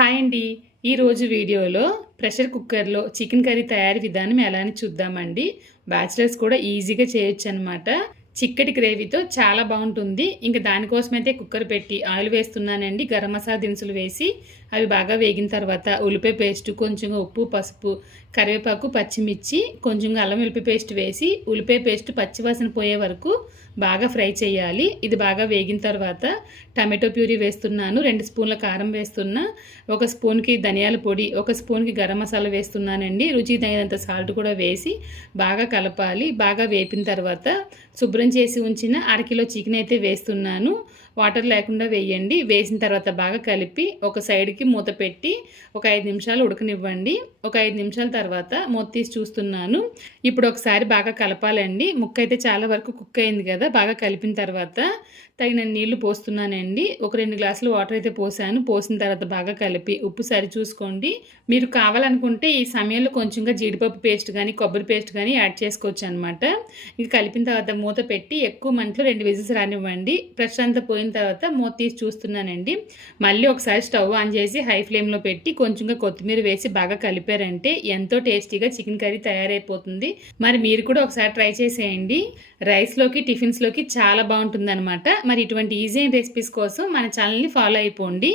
Hi అండి. ఈరోజు వీడియోలో ప్రెషర్ కుక్కర్లో చికెన్ కర్రీ తయారీ విధానం ఎలా అని చూద్దామండి. బ్యాచిలర్స్ కూడా ఈజీగా చేయొచ్చు అనమాట. చిక్కటి గ్రేవీతో చాలా బాగుంటుంది. ఇంకా దానికోసమైతే కుక్కర్ పెట్టి ఆయిల్ వేస్తున్నానండి. గరం మసాలా దినుసులు వేసి అవి బాగా వేగిన తర్వాత ఉల్లిపాయ పేస్ట్, కొంచెంగా ఉప్పు, పసుపు, కరివేపాకు, పచ్చిమిర్చి, కొంచెంగా అల్లం వెల్లుల్లి పేస్ట్ వేసి ఉల్లిపాయ పేస్ట్ పచ్చివాసన పోయే వరకు బాగా ఫ్రై చేయాలి. ఇది బాగా వేగిన తర్వాత టమాటో ప్యూరీ వేస్తున్నాను. 2 స్పూన్ల కారం వేస్తున్నా. 1 స్పూన్కి ధనియాల పొడి, 1 స్పూన్కి గరం మసాలా వేస్తున్నానండి. రుచికి తగినంత సాల్ట్ కూడా వేసి బాగా కలపాలి. బాగా వేపిన తర్వాత శుభ్రం చేసి ఉంచిన అరకిలో చికెన్ అయితే వేస్తున్నాను. వాటర్ లేకుండా వేయండి. వేసిన తర్వాత బాగా కలిపి ఒక సైడ్కి మూత పెట్టి ఒక 5 నిమిషాలు ఉడకనివ్వండి. ఒక 5 నిమిషాల తర్వాత మూత తీసి చూస్తున్నాను. ఇప్పుడు ఒకసారి బాగా కలపాలండి. ముక్క అయితే చాలా వరకు కుక్ అయింది కదా. బాగా కలిపిన తర్వాత తగిన నీళ్లు పోస్తున్నానండి. ఒక 2 గ్లాసులు వాటర్ అయితే పోసాను. పోసిన తర్వాత బాగా కలిపి ఉప్పు సరి చూసుకోండి. మీరు కావాలనుకుంటే ఈ సమయంలో కొంచెంగా జీడిపప్పు పేస్ట్ కానీ కొబ్బరి పేస్ట్ కానీ యాడ్ చేసుకోవచ్చు అనమాట. ఇది కలిపిన తర్వాత మూత పెట్టి ఎక్కువ మంటలో 2 విజిల్స్ రానివ్వండి. ప్రెషర్ అంతా పోయిన తర్వాత మూత తీసి చూస్తున్నానండి. మళ్ళీ ఒకసారి స్టవ్ ఆన్ చేసి హై ఫ్లేమ్లో పెట్టి కొంచెంగా కొత్తిమీర వేసి బాగా కలిపారంటే ఎంతో టేస్టీగా చికెన్ కర్రీ తయారైపోతుంది. మరి మీరు కూడా ఒకసారి ట్రై చేసేయండి. రైస్లోకి, టిఫిన్స్లోకి చాలా బాగుంటుంది అనమాట. మరి ఇటువంటి ఈజీ రెసిపీస్ కోసం మన ఛానల్ని ఫాలో అయిపోండి.